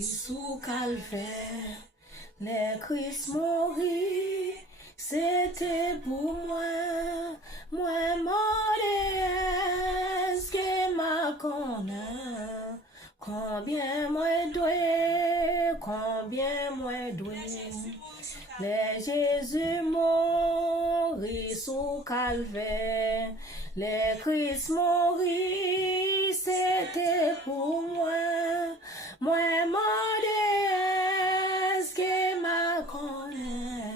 Sous calvaire, les Christ mourit, c'était pour moi, moi mort est-ce que ma connaît, combien moi dois, les Jésus mourit sous calvaire, les Christ mourit, c'était pour moi. Moi, modeste, que ma connaît,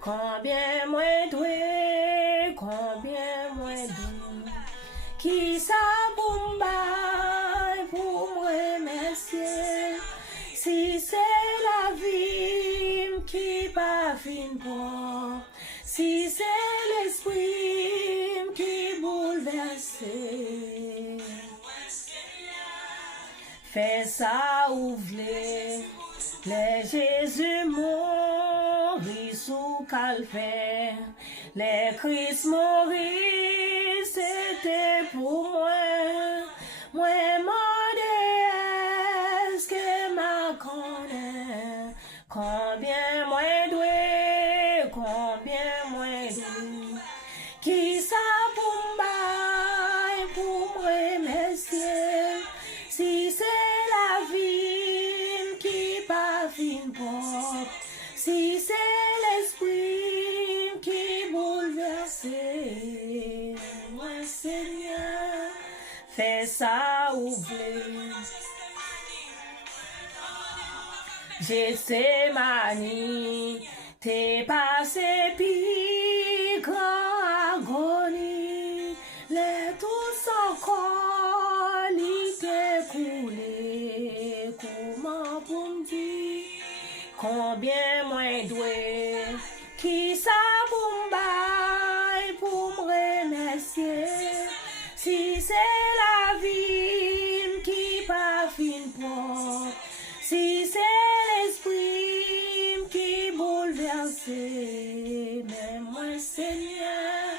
combien moi dois, qui ça pour me remercier, si c'est la vie qui pas fin pour, si c'est l'esprit qui bouleverse. Fais ça ouvrir, les Jésus mourit sous calvaire, les Christ mourit, c'était pour moi, moi modeste que ma connaît, combien moi dois, qui ça pour me remercier, si c'est la vie qui pas fin pour, si c'est l'esprit qui bouleverse, moi Seigneur, fais ça ouvrir. Gethsémani, t'es passé pis grand agonie, les tous encore t'es coulé, comment pour me dire, combien moins doué, qui ça pour me remercier, si c'est la vie qui pas fin pour, si c'est l'esprit qui bouleverse, mais moi Seigneur,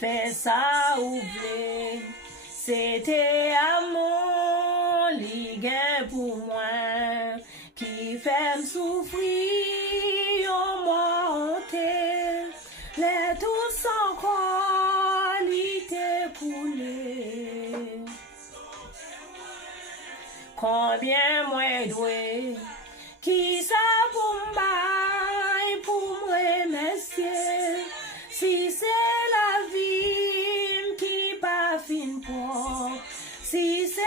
fais ça ouvrir, c'était amour, ligue pour moi, qui fait me souffrir au monter, les tous encore l'été coulé. Combien moi doué, qui ça pour me remercier, si c'est